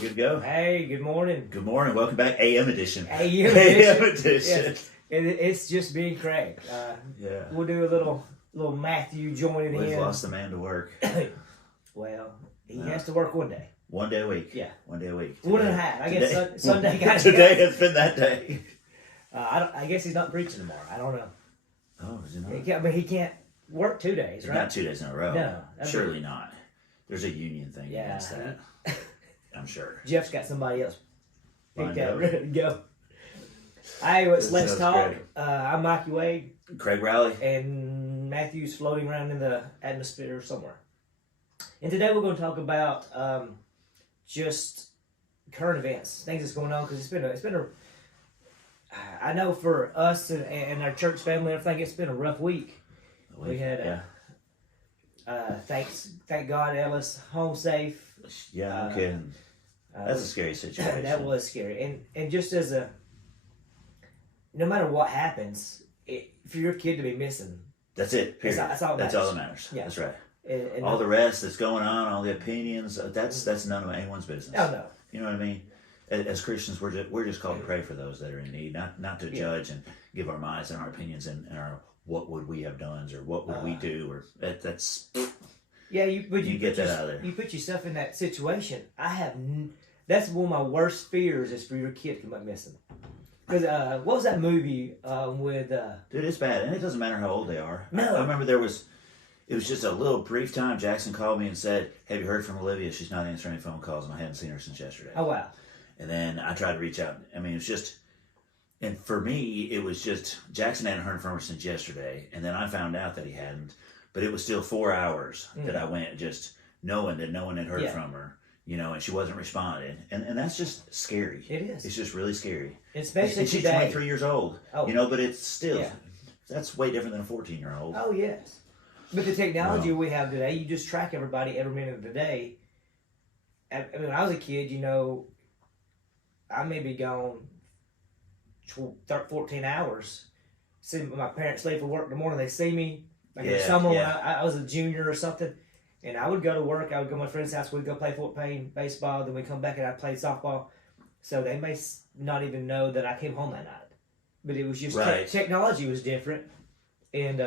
we good to go? Hey, good morning. Good morning. Welcome back. AM edition. AM AM edition. Yes. It's just me and Craig. Yeah. We'll do a little Matthew joining in. We've lost the man to work. Well, he has to work one day. 1 day a week. Yeah. 1 day a week. One and a half. I guess Sunday got Today has been that day. I guess he's not preaching tomorrow. I don't know. Oh, is he not? He can't work 2 days, right? Not 2 days in a row. No. Surely not. There's a union thing Yeah. against that. I'm sure. Jeff's got somebody else picked out, Find ready to go. Hey, let's talk. Great. I'm Mikie Wade. Craig Rowley. And Matthew's floating around in the atmosphere somewhere. And today we're going to talk about just current events, things that's going on, because it's been a. I know for us and our church family and everything, it's been a rough week. We had thank God Ellis home safe. Yeah, no kidding. That's a scary situation. That was scary, and just as no matter what happens, for your kid to be missing, that's it. Period. That's all that matters. Yeah. That's right. And all the rest that's going on, all the opinions, that's none of anyone's business. Oh no. You know what I mean? As Christians, we're just called to pray for those that are in need, not to judge and give our minds and our opinions and our what would we have done or what would we do or that's. Yeah, you get that out of there. You put yourself in that situation. That's one of my worst fears is for your kid to come up missing. Because what was that movie with? Dude, it's bad, and it doesn't matter how old they are. No, I remember it was just a little brief time. Jackson called me and said, "Have you heard from Olivia? She's not answering any phone calls, and I haven't seen her since yesterday." Oh wow! And then I tried to reach out. I mean, it was just, and for me, it was just Jackson hadn't heard from her since yesterday, and then I found out that he hadn't. But it was still 4 hours that I went just knowing that no one had heard from her, and she wasn't responding. And that's just scary. It is. It's just really scary. Especially and she's today. 23 years old, but it's still, that's way different than a 14-year-old. Oh, yes. But the technology we have today, you just track everybody every minute of the day. I mean, when I was a kid, I may be gone 14 hours. See my parents leave for work in the morning, they see me. Like in the summer when I was a junior or something, and I would go to work, I would go to my friend's house, we'd go play Fort Payne baseball, then we'd come back and I'd play softball. So they may not even know that I came home that night. But it was just technology was different. And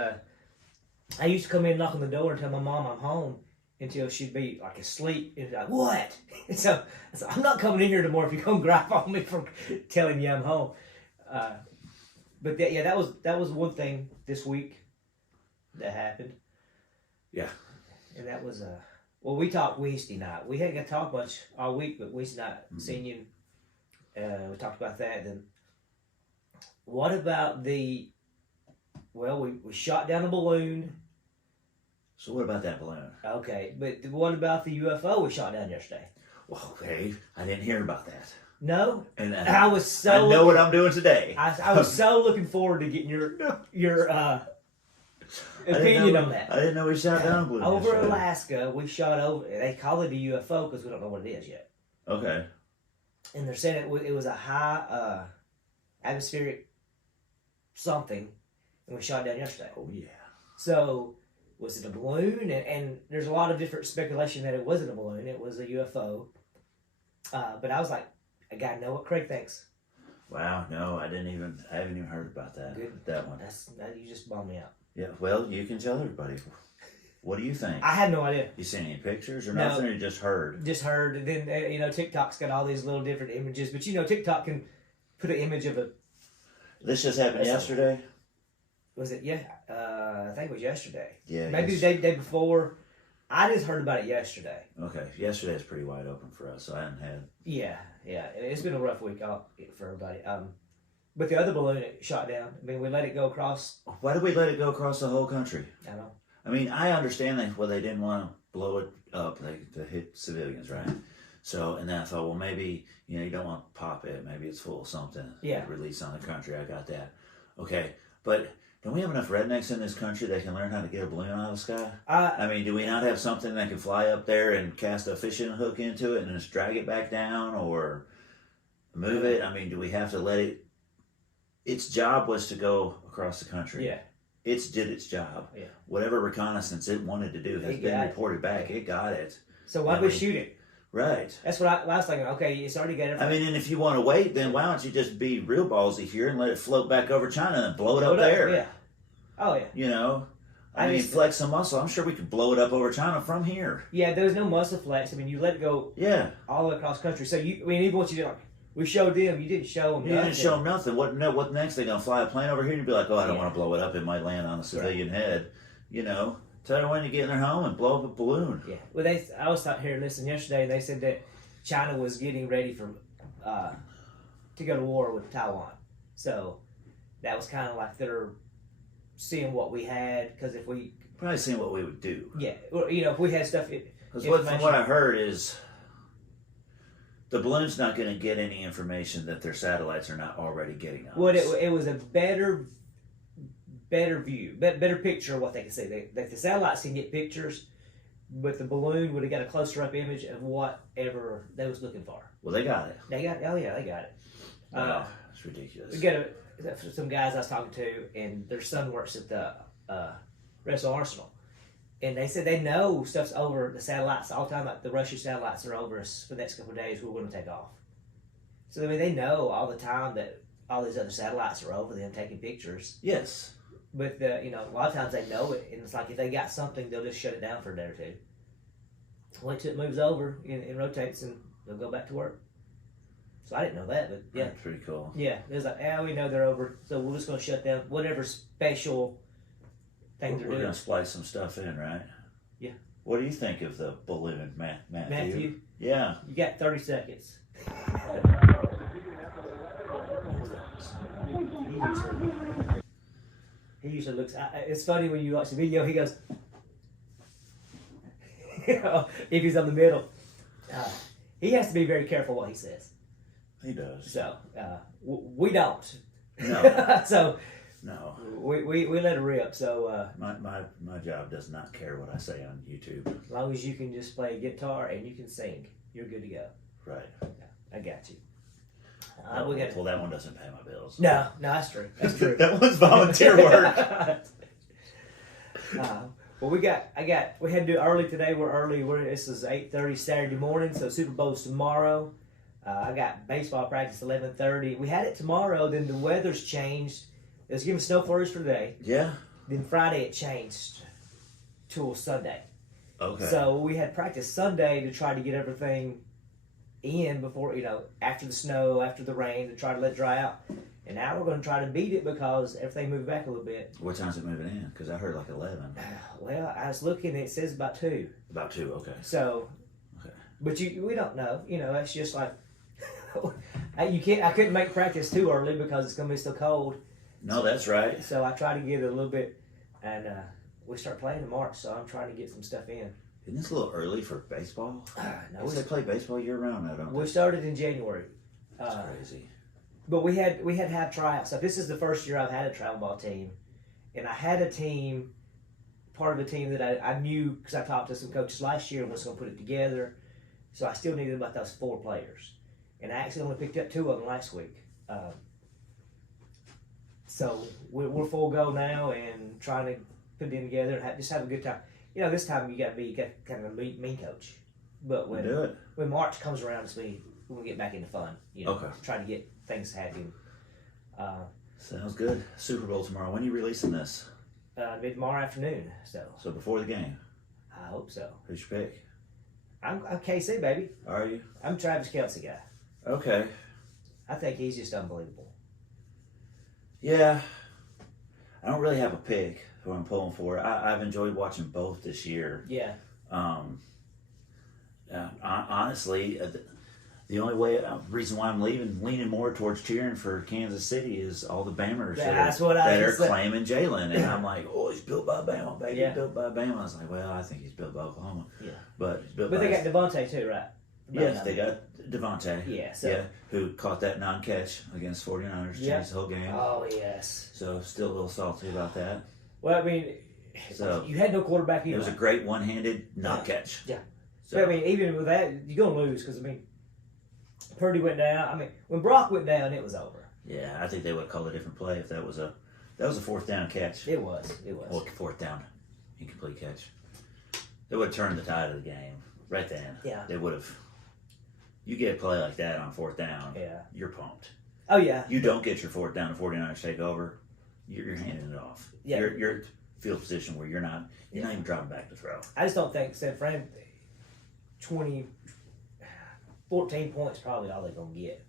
I used to come in and knock on the door and tell my mom I'm home until she'd be like asleep. And like, what? And so I said, I'm not coming in here tomorrow if you come gripe on me for telling you I'm home. But that was one thing this week that happened. Yeah. And that was we talked Wednesday night. We hadn't got to talk much all week, but Wednesday night seeing you, we talked about that. Then what about we shot down a balloon. So what about that balloon? Okay, but what about the UFO we shot down yesterday? Well, okay, I didn't hear about that. No, and I was so. I know what I'm doing today. I was so looking forward to getting your opinion on that. I didn't know we shot down a balloon over yesterday. Alaska. We shot over. They call it a UFO because we don't know what it is yet. Okay. And they're saying it was a high atmospheric something, and we shot down yesterday. Oh yeah. So was it a balloon? And there's a lot of different speculation that it wasn't a balloon. It was a UFO. But I was like, I gotta know what Craig thinks. Wow. No, I haven't even heard about that. Good. That one. You just bummed me out. Yeah, well, you can tell everybody. What do you think? I had no idea. You seen any pictures or nothing, or you just heard? Just heard. And then, TikTok's got all these little different images. But, TikTok can put an image of a... This just happened yesterday? Was it? Yeah. I think it was yesterday. Yeah. Maybe the day before. I just heard about it yesterday. Okay. Yesterday's pretty wide open for us, so I haven't had... Yeah. It's been a rough week for everybody. But the other balloon it shot down. I mean, we let it go across. Why did we let it go across the whole country? I don't know. I mean, I understand that they didn't want to blow it up to hit civilians, right? So, and then I thought, well, maybe, you don't want to pop it. Maybe it's full of something. Yeah. Release on the country. I got that. Okay. But don't we have enough rednecks in this country that can learn how to get a balloon out of the sky? I mean, do we not have something that can fly up there and cast a fishing hook into it and just drag it back down or move it? I mean, do we have to let it... Its job was to go across the country. Yeah. It did its job. Yeah. Whatever reconnaissance it wanted to do has been reported back. It got it. So why'd we shoot it? Right. That's what I was thinking. Okay, it's already got everything. I mean, and if you want to wait, then why don't you just be real ballsy here and let it float back over China and blow it up there? Yeah. Oh, yeah. You know? I mean, flex some muscle. I'm sure we could blow it up over China from here. Yeah, there's no muscle flex. I mean, you let it go all the way across country. So, even what you did, like, we showed them, you didn't show them nothing. You didn't show them nothing. What next? They're going to fly a plane over here and you'd be like, oh, I don't want to blow it up. It might land on a civilian head. You know? Tell everyone to get in their home and blow up a balloon. Yeah. Well, I was out here listening yesterday, and they said that China was getting ready for to go to war with Taiwan. So, that was kind of like they're seeing what we had, because if we... Probably seeing what we would do. Yeah. You know, if we had stuff... Because from what I heard is the balloon's not going to get any information that their satellites are not already getting on Well, us. it was a better view, better picture of what they can see. The satellites can get pictures, but the balloon would have got a closer up image of whatever they was looking for. Well, they got it. They got it. Wow, it's ridiculous. We got some guys I was talking to, and their son works at the Wrestle Arsenal, and they said they know stuff's over the satellites all the time. Like the Russian satellites are over us for the next couple of days. We're going to take off. So I mean, they know all the time that all these other satellites are over them taking pictures. Yes. But a lot of times they know it, and it's like if they got something, they'll just shut it down for a day or two. Wait till it moves over and rotates, and they'll go back to work. So I didn't know that, but yeah, that's pretty cool. Yeah, it was like, we know they're over, so we're just going to shut down whatever special thing they're doing. We're going to splice some stuff in, right? Yeah. What do you think of the balloon, Matthew? Matthew? Yeah. You got 30 seconds. He usually looks. It's funny when you watch the video. He goes, if he's on the middle, he has to be very careful what he says. He does. So we don't. No. So no. We let it rip. So my job does not care what I say on YouTube. As long as you can just play guitar and you can sing, you're good to go. Right. I got you. Well, that one doesn't pay my bills. No, that's true. That's true. That one's volunteer work. Well, we had to do early today. We're early. This is 8:30 Saturday morning, so Super Bowl's tomorrow. I got baseball practice 11:30. We had it tomorrow, then the weather's changed. It was giving snow flurries for today. Yeah. Then Friday it changed till Sunday. Okay. So we had practice Sunday to try to get everything in before, after the snow, after the rain, to try to let it dry out. And now we're going to try to beat it because everything moved back a little bit. What time's it moving in? Because I heard like 11. Well, I was looking, it says about 2. About 2, okay. So, okay. But we don't know. It's just like, I couldn't make practice too early because it's going to be so cold. No, that's right. So I try to get it a little bit, and we start playing in March, so I'm trying to get some stuff in. Isn't this a little early for baseball? No, they play baseball year round? I don't. We started in January. That's crazy. But we had to have tryouts. So this is the first year I've had a travel ball team, and I had a team, part of a team that I knew because I talked to some coaches last year and was going to put it together. So I still needed about those 4 players, and I actually only picked up 2 of them last week. So we're full go now and trying to put it in together and just have a good time. This time you got kind of a mean coach, but when March comes around, we'll get back into fun. Okay. Try to get things happening. Sounds good. Super Bowl tomorrow. When are you releasing this? Tomorrow afternoon. So before the game. I hope so. Who's your pick? I'm KC, baby. Are you? I'm Travis Kelce guy. Okay. I think he's just unbelievable. Yeah. I don't really have a pick who I'm pulling for. I've enjoyed watching both this year. Yeah. Honestly, the only reason why I'm leaning more towards cheering for Kansas City is all the Bammers that are claiming Jalen. And I'm like, oh, he's built by Bama, baby. Yeah. Built by Bama. I was like, well, I think he's built by Oklahoma. Yeah. But they got Devontae too, right? Yes, they got Devontae. Yeah. Who caught that non-catch against 49ers, changed the whole game. Oh, yes. So still a little salty about that. Well, I mean, you had no quarterback either. It was a great one-handed non-catch. Yeah. So, but, I mean, even with that, you're going to lose because, Purdy went down. When Brock went down, it was over. Yeah, I think they would call a different play if that was a 4th down catch. It was. Or 4th down incomplete catch. They would have turned the tide of the game right then. Yeah. They would have. You get a play like that on 4th down, Yeah. you're pumped. Oh yeah. You don't get your 4th down, the 49ers take over, you're handing it off. Yeah. You're at field position where you're not even dropping back to throw. I just don't think San Fran 14 points probably all they're gonna get.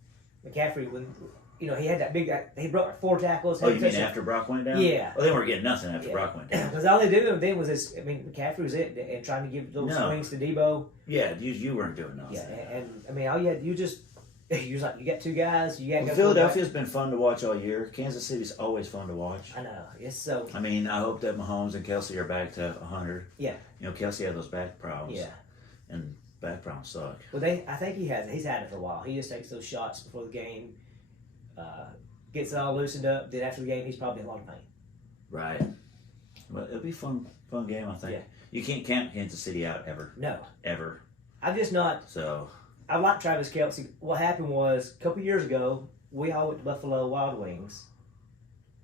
McCaffrey, when he had that big, he broke 4 tackles. Oh, you mean after Brock went down? Yeah. Well, they weren't getting nothing after Brock went down. Because all they did then was this. I mean, McCaffrey was it, and trying to give little swings to Debo. Yeah, you weren't doing nothing. Yeah, and I mean, all you had, you was like, you got 2 guys. Philadelphia's been fun to watch all year. Kansas City's always fun to watch. I know. It's so. I mean, I hope that Mahomes and Kelsey are back to 100. Yeah. Kelsey had those back problems. Yeah. And back problems suck. Well, I think he's had it for a while. He just takes those shots before the game, gets it all loosened up. Then after the game, he's probably in a lot of pain. Right. Well, it'll be a fun game, I think. Yeah. You can't count Kansas City out ever. No. Ever. I'm just not. So. I like Travis Kelce. What happened was, a couple years ago, we all went to Buffalo Wild Wings,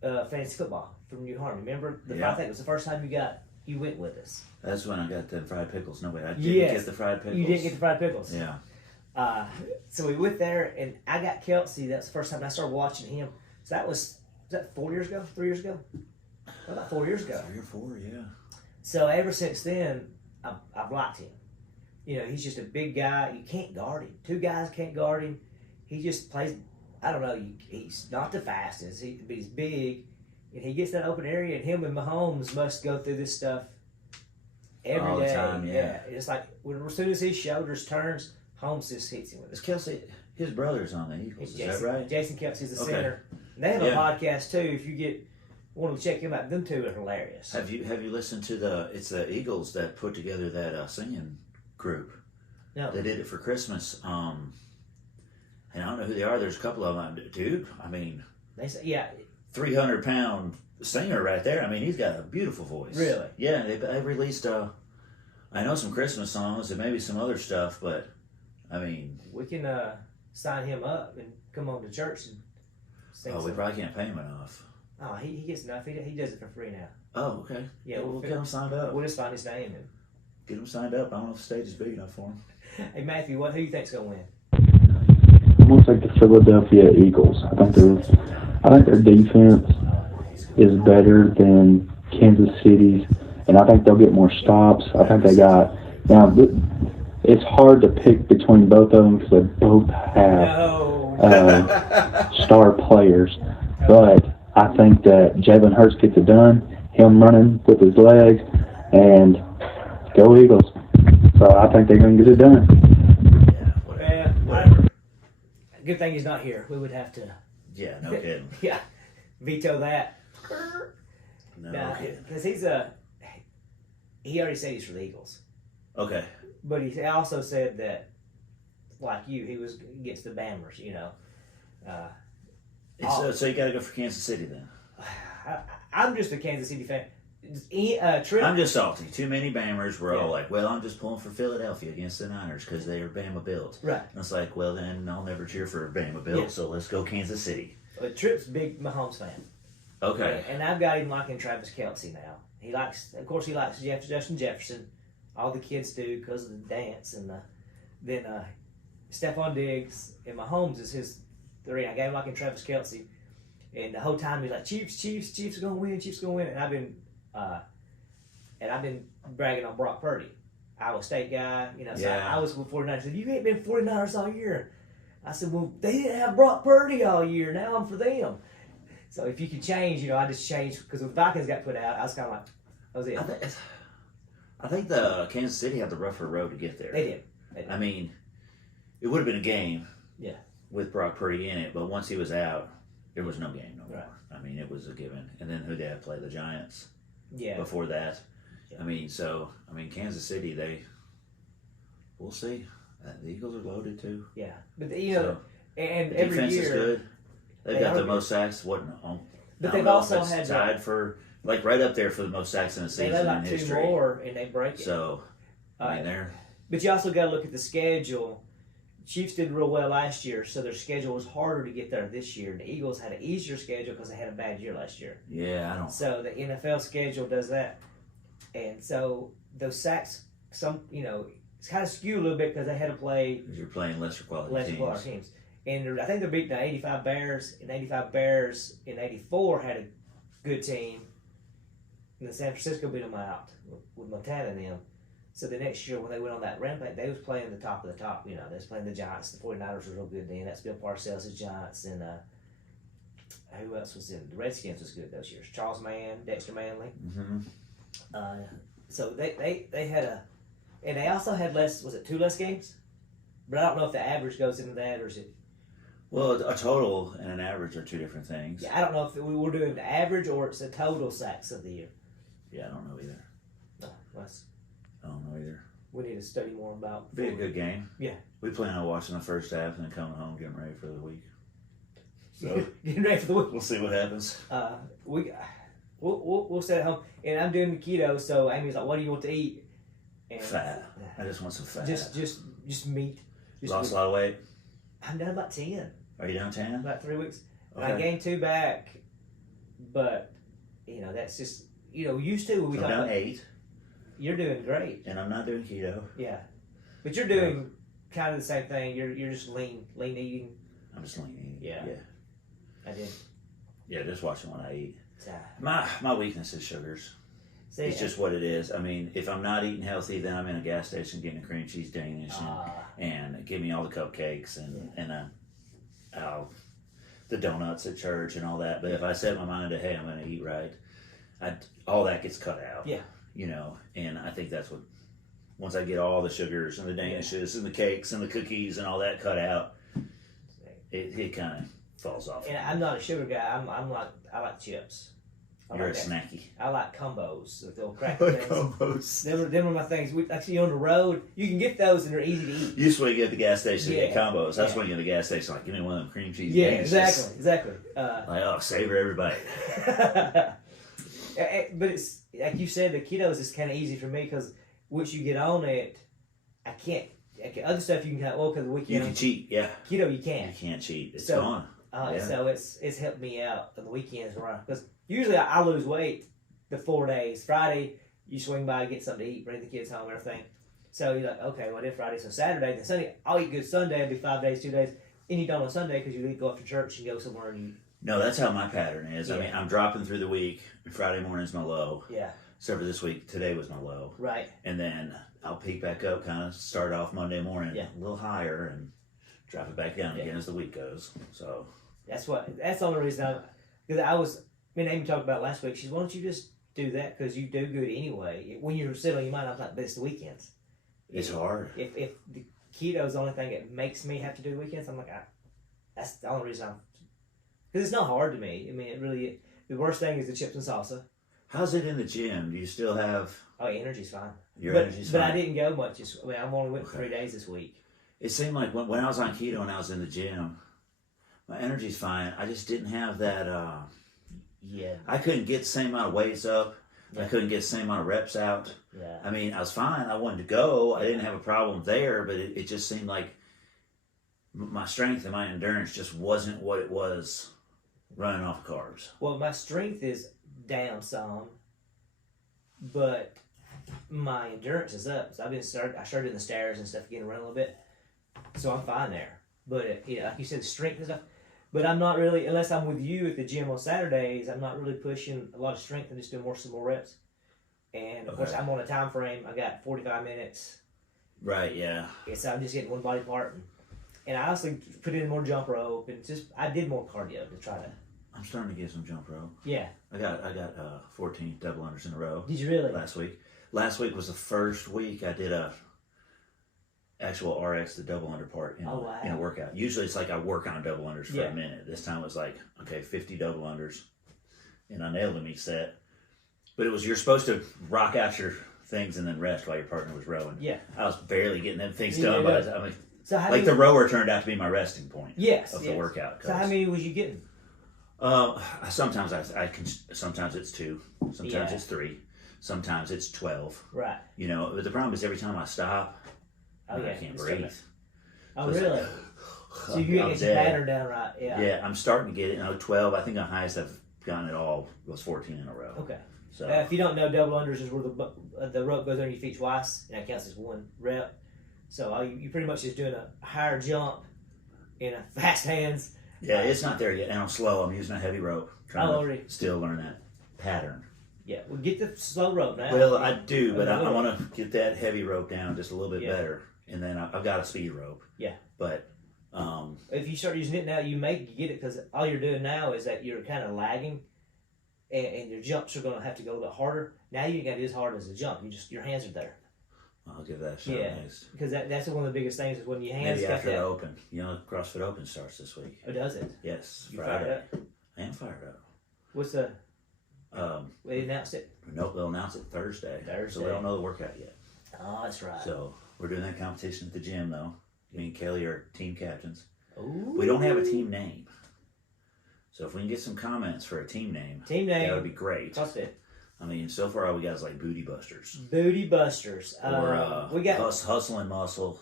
fantasy football from New Harmony. Remember? I think it was the first time you went with us. That's when I got the fried pickles. No, wait, I didn't get the fried pickles. You didn't get the fried pickles. Yeah. So we went there, and I got Kelce. That's the first time I started watching him. So was that 4 years ago? 3 years ago? About 4 years ago. 3 or 4, yeah. So ever since then, I've liked him. He's just a big guy. You can't guard him. 2 guys can't guard him. He just plays. I don't know. He's not the fastest, but he's big, and he gets that open area. And him and Mahomes must go through this stuff every all day. the time. Yeah. It's like as soon as his shoulders turns, Holmes just hits him with it. Is Kelsey? His brother's on the Eagles. Is that right? Jason Kelce's the center. And they have a podcast too. If you want to check him out, them 2 are hilarious. Have you listened to it's the Eagles that put together that singing group? No. They did it for Christmas. And I don't know who they are. There's a couple of them. Dude, I mean, they say 300-pound singer right there. I mean, he's got a beautiful voice. Really? Yeah. They released I know some Christmas songs and maybe some other stuff, but I mean, we can sign him up and come on to church and sing. We probably can't pay him enough. Oh, he gets enough. He does it for free now. Oh, okay. Yeah, we'll get him signed up. We'll just find his name and get him signed up. I don't know if the stage is big enough for him. Hey Matthew, who do you think's gonna win? I'm gonna take the Philadelphia Eagles. I think their defense is better than Kansas City's, and I think they'll get more stops. I think they got now. It's hard to pick between both of them because they both have star players, but I think that Jalen Hurts gets it done. Him running with his legs, and go Eagles. So I think they're going to get it done. Yeah, whatever. Good thing he's not here. We would have to. Yeah, no kidding. Yeah, veto that. No kidding. Because he already said he's for the Eagles. Okay. But he also said that, like you, he was against the Bammers. So you got to go for Kansas City then. I'm just a Kansas City fan. I'm just salty. Too many Bammers were all like, well, I'm just pulling for Philadelphia against the Niners because they are Bama built. Right. And it's like, well, then I'll never cheer for Bama built, so let's go Kansas City. Tripp's a big Mahomes fan. Okay. And I've got him liking Travis Kelce now. He likes Justin Jefferson. All the kids do because of the dance. And then Stephon Diggs and Mahomes is his 3. I got him liking Travis Kelce. And the whole time he's like, Chiefs are going to win, Chiefs are going to win. And I've been bragging on Brock Purdy, Iowa State guy. So I was with 49ers. I said, you ain't been 49ers all year. I said, well, they didn't have Brock Purdy all year. Now I'm for them. So if you could change, I just changed because when the Vikings got put out, I was kind of like, that was it. I think the Kansas City had the rougher road to get there. They did. I mean, it would have been a game. Yeah. With Brock Purdy in it, but once he was out, there was no game no more. Right. I mean, it was a given. And then who did they play? The Giants. Yeah. Before that. Yeah. I mean, Kansas City, we'll see. The Eagles are loaded too. Yeah. But, the and every defense year. is good. They've got the most sacks. But they've also had tied for, right up there for the most sacks in a season they let in history. 2 more and they break it. So, they're. But you also got to look at the schedule. Chiefs did real well last year, so their schedule was harder to get there this year. The Eagles had an easier schedule because they had a bad year last year. Yeah, I don't. So the NFL schedule does that, and so those sacks, it's kind of skewed a little bit because they had to play Because you're playing lesser quality teams. And I think they're beating the 85 Bears, and 85 Bears in 84 had a good team. And then San Francisco beat them out with Montana and them. So the next year when they went on that rampage, they was playing the top of the top. You know, they was playing the Giants. The 49ers were real good then. That's Bill Parcells' Giants. And who else was in? The Redskins was good those years. Charles Mann, Dexter Manley. Mm-hmm. So they had a, and they also had less, was it 2 less games? But I don't know if the average goes into that or is it. Well, a total and an average are 2 different things. Yeah, I don't know if we were doing the average or it's the total sacks of the year. Yeah, I don't know either. No, I don't know either. we need to study more about. Be a good game. Yeah. We plan on watching the first half and then coming home, getting ready for the week. So Getting ready for the week. we'll see what happens. We'll stay at home, and I'm doing the keto. So Amy's like, "What do you want to eat?" And Fat. I just want some fat. Just meat. Lost a lot of weight. I'm down about 10. Are you down 10? About 3 weeks. Okay. I gained 2 back, but that's just used to when we So talk I'm down about. 8, You're doing great. and I'm not doing keto. Yeah, but you're doing kind of the same thing. You're just lean eating. I'm just lean eating. Yeah. I did. Yeah, just watching what I eat. So, My weakness is sugars. see, It's just what it is. I mean, if I'm not eating healthy, then I'm in a gas station getting a cream cheese Danish and give me all the cupcakes and the donuts at church and all that. But if I set my mind to, hey, I'm going to eat right, all that gets cut out. Yeah. And I think that's what, once I get all the sugars and the Danishes and the cakes and the cookies and all that cut out, it kind of falls off. And I'm not a sugar guy. I like chips. You're a snacky. I like combos. If they'll crack things. Combos. Them are my things. Actually, on the road, you can get those and they're easy to eat. You swing at the gas station to get Yeah. combos. I Yeah. swing at the gas station like, give me one of them cream cheese. Yeah, Danishes. exactly. Like, oh, savor every bite. But it's like you said, the ketos is kind of easy for me because once you get on it, I can't. Other stuff you can kind of because the weekend You can cheat, yeah. keto you You can't. can't cheat. It's So- gone. Yeah. So it's helped me out on the weekends because usually I lose weight the 4 days. Friday you swing by, get something to eat, bring the kids home, everything. So you're like, okay, well, then Friday, so Saturday, then Sunday, I'll eat good Sunday. It'll be 5 days, 2 days, and you don't on Sunday because you go after church and go somewhere and you. No, that's how my pattern is. I Yeah. mean, I'm dropping through the week. Friday morning's my low. Yeah. Except for this week, today was my low. Right. And then I'll peak back up, kind of start off Monday morning Yeah. a little higher and drop it back down Yeah. again as the week goes. So That's the only reason because me and Amy talked about last week. She's, why don't you just do that because you do good anyway. When you're sitting on your mind, I'm like, but it's the weekends. it's hard. If the keto is the only thing that makes me have to do the weekends, I'm like, that's the only reason because it's not hard to me. I mean, it really. The worst thing is the chips and salsa. How's it in the gym? Do you still have Oh, energy's fine. your but, energy? But I didn't go much. I only went Okay. 3 days this week. It seemed like when I was on keto and I was in the gym, my energy's fine. I just didn't have that. Yeah. I couldn't get the same amount of weights up. I Yeah. couldn't get the same amount of reps out. Yeah. I mean, I was fine. I wanted to go. I didn't have a problem there, but it just seemed like my strength and my endurance just wasn't what it was running off carbs. Well, my strength is down some, but my endurance is up. So I started in the stairs and stuff, getting around a little bit. So I'm fine there. But like you said, strength and stuff. But I'm not really, unless I'm with you at the gym on Saturdays, I'm not really pushing a lot of strength. I'm just doing some more reps. And of course, Okay. I'm on a time frame. I got 45 minutes. Right, yeah. So I'm just getting one body part. And I also put in more jump rope. And I did more cardio to try to. I'm starting to get some jump rope. Yeah. I got 14 double unders in a row Did you really? last week. Last week was the first week I did a actual RX, the double under part in a workout. Usually it's like I work on double unders for a minute. This time it was like, okay, 50 double unders. And I nailed them each set. But you're supposed to rock out your things and then rest while your partner was rowing. Yeah. I was barely getting them things Yeah, done. yeah. But I mean, So how like many, the rower turned out to be my resting point yes, of the workout. So how many was you getting? Sometimes I can. Sometimes it's 2. Sometimes it's 3. Sometimes it's 12. Right. But the problem is every time I stop, I can't breathe. Oh, So it's really? like, So you I'm get your dead. pattern down right. Yeah. Yeah, I'm starting to get it. 12. I think the highest I've gotten it all was 14 in a row. Okay. So If you don't know, double unders is where the rope goes under your feet twice, and that counts as one rep. So you pretty much just doing a higher jump in a fast hands. Yeah, it's not there yet, and I'm slow. I'm using a heavy rope. Trying to still learn that pattern. Yeah, well, get the slow rope now. Well, I do, but I want to get that heavy rope down just a little bit better, and then I've got a speed rope. Yeah. But if you start using it now, you may get it because all you're doing now is that you're kind of lagging, and your jumps are going to have to go a little bit harder. Now you ain't got to do as hard as a jump. Your hands are there. I'll give that a shot. Yeah, because that's one of the biggest things is when your hands. Maybe after the Open, CrossFit Open starts this week. Oh, does it? Yes, You Friday. fired up? I am fired up. What's the? They announced it. Nope, they'll announce it Thursday. So we don't know the workout yet. Oh, that's right. So we're doing that competition at the gym though. Me and Kelly are team captains. Ooh. We don't have a team name. So if we can get some comments for a team name, that would be great. CrossFit. I mean, so far all we got is like Booty Busters. Booty Busters. Or we got Hustle and Muscle.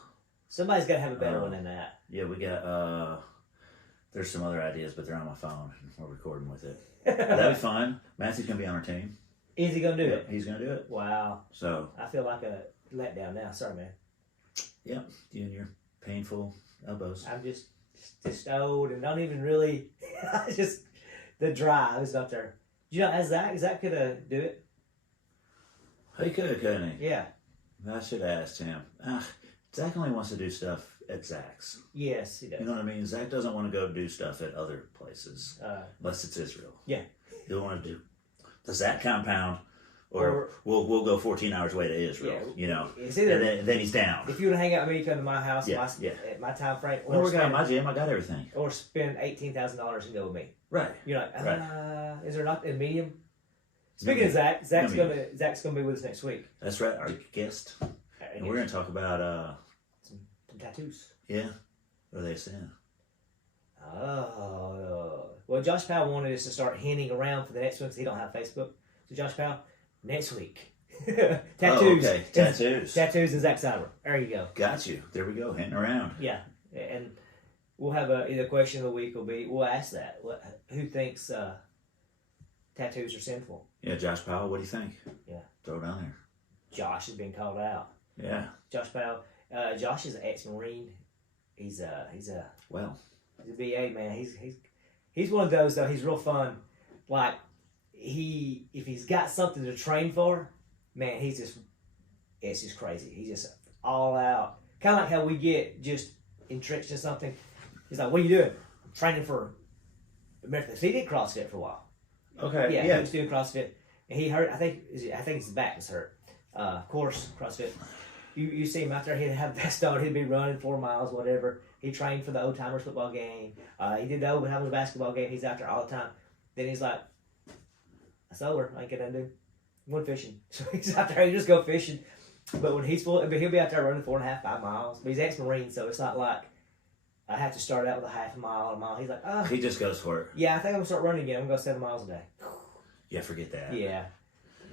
Somebody's got to have a better one than that. Yeah, we got. There's some other ideas, but they're on my phone. We're recording with it. That'd be fun. Matthew's gonna be on our team. Is he gonna do it? He's gonna do it. Wow. So I feel like a letdown now. Sorry, man. Yeah, you and your painful elbows. I'm just old and don't even really. Just the drive is not there. You know, as Zach could do it. He could, couldn't he? Yeah. I should have asked him. Zach only wants to do stuff at Zach's. Yes, he does. You know what I mean? Zach doesn't want to go do stuff at other places, unless it's Israel. Yeah. He'll want to do the Zach compound, or we'll go 14 hours away to Israel. Yeah. You know, and then he's down. If you want to hang out with me, come to my house, at my time frame, or work out at my gym, I got everything. Or spend $18,000 and go with me. Right. You're like, is there not a medium? Speaking of Zach, Zach's gonna be with us next week. That's right, our guest. And we're gonna talk about some tattoos. Yeah. What are they saying? Oh, well, Josh Powell wanted us to start hinting around for the next one because he don't have Facebook. So Josh Powell, next week, tattoos. Oh, okay, tattoos and Zach Cyber. There you go. Got you. There we go. Hinting around. Yeah, and we'll have either question of the week will be we'll ask that who thinks tattoos are sinful. Yeah, Josh Powell. What do you think? Yeah, throw it down there. Josh has been called out. Yeah, Josh Powell. Josh is an ex-Marine. He's a BA man. He's one of those though. He's real fun. Like if he's got something to train for, man, it's just crazy. He's just all out. Kind of like how we get just entrenched in something. He's like, "What are you doing?" I'm training for American. He did CrossFit for a while. Okay. Yeah. He was doing CrossFit, and he hurt. I think his back was hurt. Of course, CrossFit. You see him out there. He'd have the vest on. He'd be running 4 miles, whatever. He trained for the Old Timers football game. He did the Old Timers basketball game. He's out there all the time. Then he's like, "That's over. I ain't gonna do. I'm going fishing." So he's out there. He just go fishing. But when he's full, he'll be out there running 4.5, 5 miles. But he's ex-Marine, so it's not like I have to start out with a half a mile or a mile. He's like, "Oh." He just goes for it. Yeah, I think I'm gonna start running again. I'm gonna go 7 miles a day. Yeah, forget that. Yeah.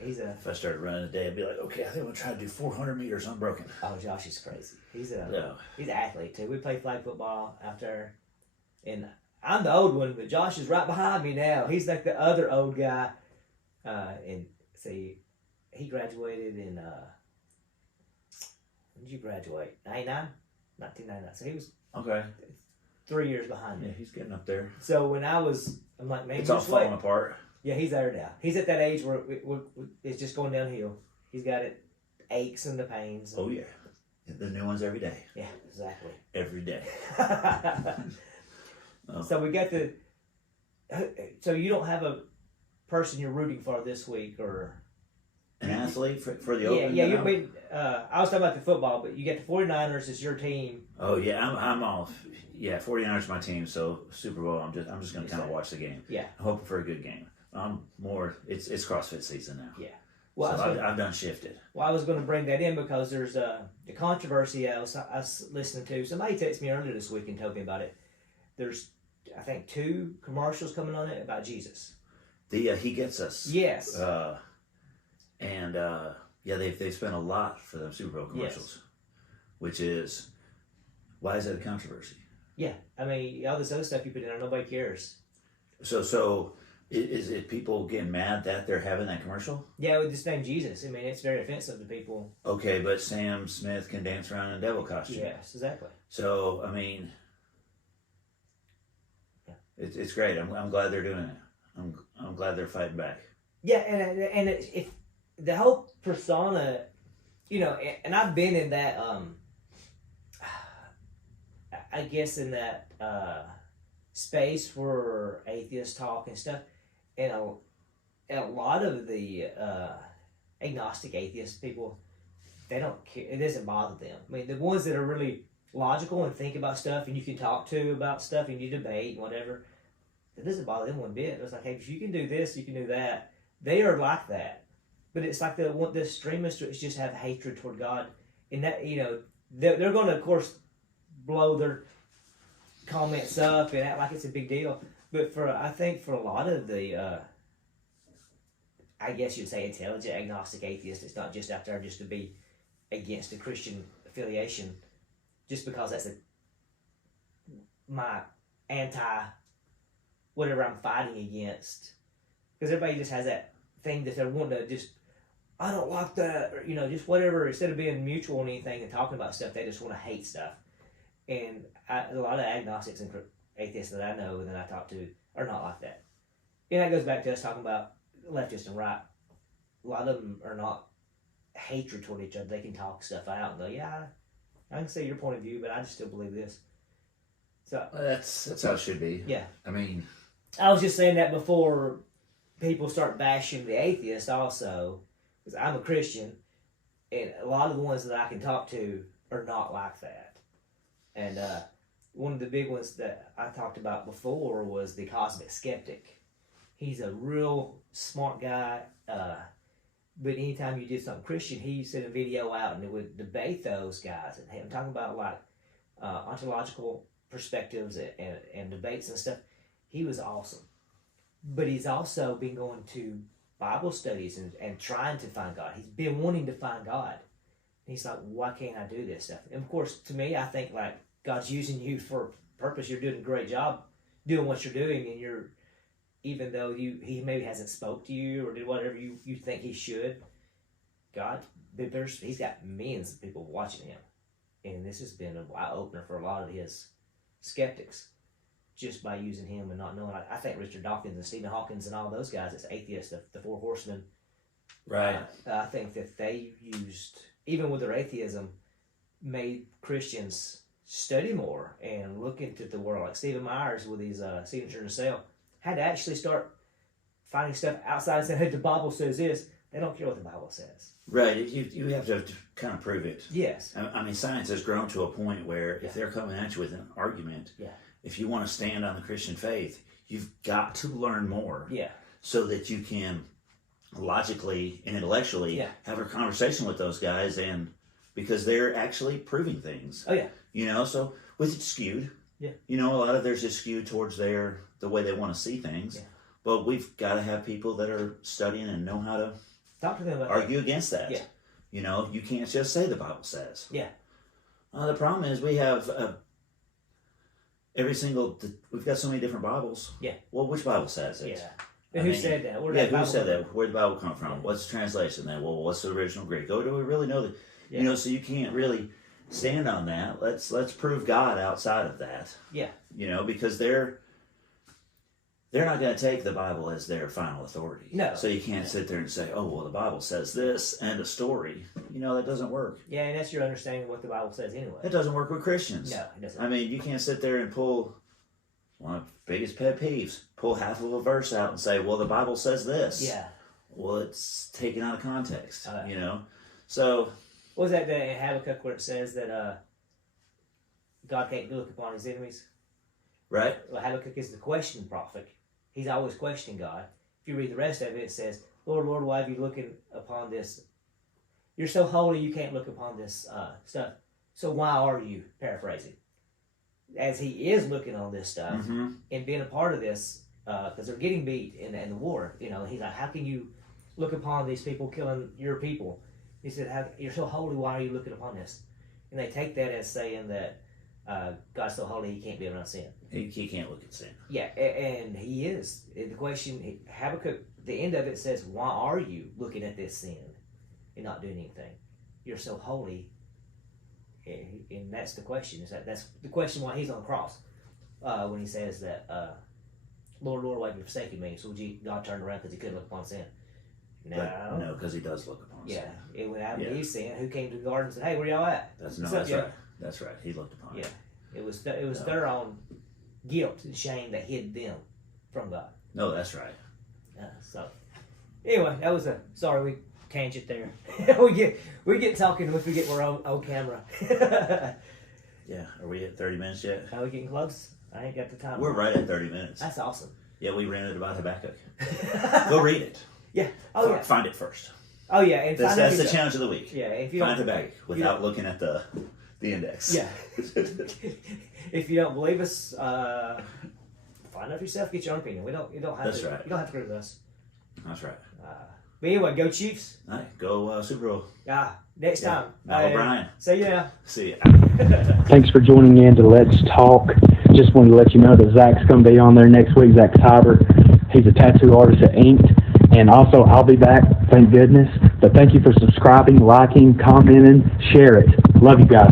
If I started running a day, I'd be like, okay, I think I'm gonna try to do 400 meters unbroken. Oh, Josh is crazy. He's an athlete too. We play flag football out there, and I'm the old one, but Josh is right behind me now. He's like the other old guy. And see, he graduated in when did you graduate? 99? 1999. So he was 3 years behind me. Yeah, he's getting up there. So when I'm like, man, it's all falling apart. Yeah, he's there now. He's at that age where it's just going downhill. He's got it, aches and the pains. Oh, yeah. The new ones every day. Yeah, exactly. Every day. So we got so you don't have a person you're rooting for this week or... An athlete for the Open? Yeah. I was talking about the football, but you get the 49ers as your team. Oh, yeah, I'm off. Yeah, 49ers is my team, so Super Bowl, I'm just going to kind of watch the game. Yeah. I'm hoping for a good game. It's CrossFit season now. Yeah. Well, so I've done shifted. Well, I was going to bring that in because there's the controversy I was listening to. Somebody texted me earlier this week and told me about it. There's, I think, 2 commercials coming on it about Jesus. He Gets Us. Yes. They've spent a lot for the Super Bowl commercials, which is, why is that a controversy? Yeah, I mean, all this other stuff you put in there, nobody cares. So Is it people getting mad that they're having that commercial? Yeah, with this name Jesus. I mean, it's very offensive to people. Okay, but Sam Smith can dance around in a devil costume. Yes, exactly. So, I mean, it's great. I'm glad they're doing it. I'm glad they're fighting back. Yeah, and if the whole persona, and I've been in that, I guess in that space for atheist talk and stuff, and a lot of the agnostic atheist people, they don't care. It doesn't bother them. I mean, the ones that are really logical and think about stuff, and you can talk to about stuff, and you debate and whatever, it doesn't bother them one bit. It's like, hey, if you can do this, you can do that. They are like that, but it's like the extremists just have hatred toward God, and that they're going to, of course, blow their comments up and act like it's a big deal. But I think for a lot of the, I guess you'd say intelligent agnostic atheist, it's not just out there just to be against a Christian affiliation, just because that's my anti whatever I'm fighting against. Because everybody just has that thing that they're wanting to just, I don't like that, or, just whatever. Instead of being mutual on anything and talking about stuff, they just want to hate stuff. And a lot of agnostics and atheists that I know and that I talk to are not like that. And that goes back to us talking about leftists and right. A lot of them are not hatred toward each other. They can talk stuff out and go, yeah, I can see your point of view, but I just still believe this. So that's how it should be. Yeah. I mean, I was just saying that before people start bashing the atheist also, because I'm a Christian, and a lot of the ones that I can talk to are not like that. And one of the big ones that I talked about before was the cosmic skeptic. He's a real smart guy, but anytime you did something Christian, he sent a video out and it would debate those guys. And I'm talking about like ontological perspectives and debates and stuff. He was awesome. But he's also been going to Bible studies and trying to find God. He's been wanting to find God. And he's like, why can't I do this stuff? And of course, to me, I think like God's using you for a purpose. You're doing a great job doing what you're doing, and you're, even though he maybe hasn't spoke to you or did whatever you think he should, God, he's got millions of people watching him. And this has been an eye-opener for a lot of his skeptics, just by using him and not knowing. I think Richard Dawkins and Stephen Hawkins and all those guys, it's atheists, the Four Horsemen. right. I think that they used, even with their atheism, made Christians study more and look into the world. Like Stephen Myers with his Signature in a Cell had to actually start finding stuff outside and saying, hey, the Bible says this. They don't care what the Bible says. Right. You have to kind of prove it. Yes. I mean, science has grown to a point where if they're coming at you with an argument, if you want to stand on the Christian faith, you've got to learn more. Yeah. So that you can logically and intellectually have a conversation with those guys, and because they're actually proving things. Oh, yeah. So with it skewed. Yeah. A lot of theirs is skewed towards the way they want to see things. Yeah. But we've got to have people that are studying and know how to talk to them about argue against that. Yeah. You can't just say the Bible says. Yeah. The problem is we have we've got so many different Bibles. Yeah. Well, which Bible says it? Yeah. And who said that? Who said that? Where'd the Bible come from? Yeah. What's the translation then? Well, what's the original Greek? Do we really know that? Yeah. So you can't really stand on that. Let's prove God outside of that. Yeah. Because they're not going to take the Bible as their final authority. No. So you can't sit there and say, oh, well, the Bible says this and a story. That doesn't work. Yeah, and that's your understanding of what the Bible says anyway. It doesn't work with Christians. No, it doesn't. I mean, you can't sit there and pull one of the biggest pet peeves, pull half of a verse out and say, well, the Bible says this. Yeah. Well, it's taken out of context, So... What was that in Habakkuk where it says that God can't look upon his enemies? Right. Well, Habakkuk is the question prophet. He's always questioning God. If you read the rest of it, it says, Lord, Lord, why have you looking upon this? You're so holy you can't look upon this stuff. So why are you, paraphrasing? As he is looking on this stuff and being a part of this, because they're getting beat in the war, he's like, how can you look upon these people killing your people? He said, you're so holy, why are you looking upon this? And they take that as saying that God's so holy he can't be around sin. He can't look at sin. Yeah, and he is. The question, Habakkuk, the end of it says, why are you looking at this sin and not doing anything? You're so holy. And that's the question. That's the question why he's on the cross. When he says that, Lord, Lord, why have you forsaken me? So God turned around because he couldn't look upon sin. No, because he does look upon sin. Yeah, when Adam and Eve sinned, who came to the garden and said, hey, where y'all at? That's right. That's right. He looked upon it. It was their own guilt and shame that hid them from God. No, that's right. So, anyway, that was sorry we tangent there. we get talking if we get more on camera. Yeah, are we at 30 minutes yet? Are we getting close? I ain't got the time. We're right at 30 minutes. That's awesome. Yeah, we ranted about Habakkuk. Go read it. Yeah. Oh, yeah. Find it first. Oh, yeah. And that's the challenge of the week. Yeah. If you find Habakkuk without looking at the index. Yeah. If you don't believe us, find out for yourself. Get your own opinion. You don't have to. Right. You don't have to agree with us. That's right. But anyway, go Chiefs. All right, go Super Bowl. Next time. Matt O'Brien. See you now. See ya. Thanks for joining in to Let's Talk. Just wanted to let you know that Zach's going to be on there next week. Zach Tiber. He's a tattoo artist at Inked. And also, I'll be back, thank goodness. But thank you for subscribing, liking, commenting, share it. Love you guys.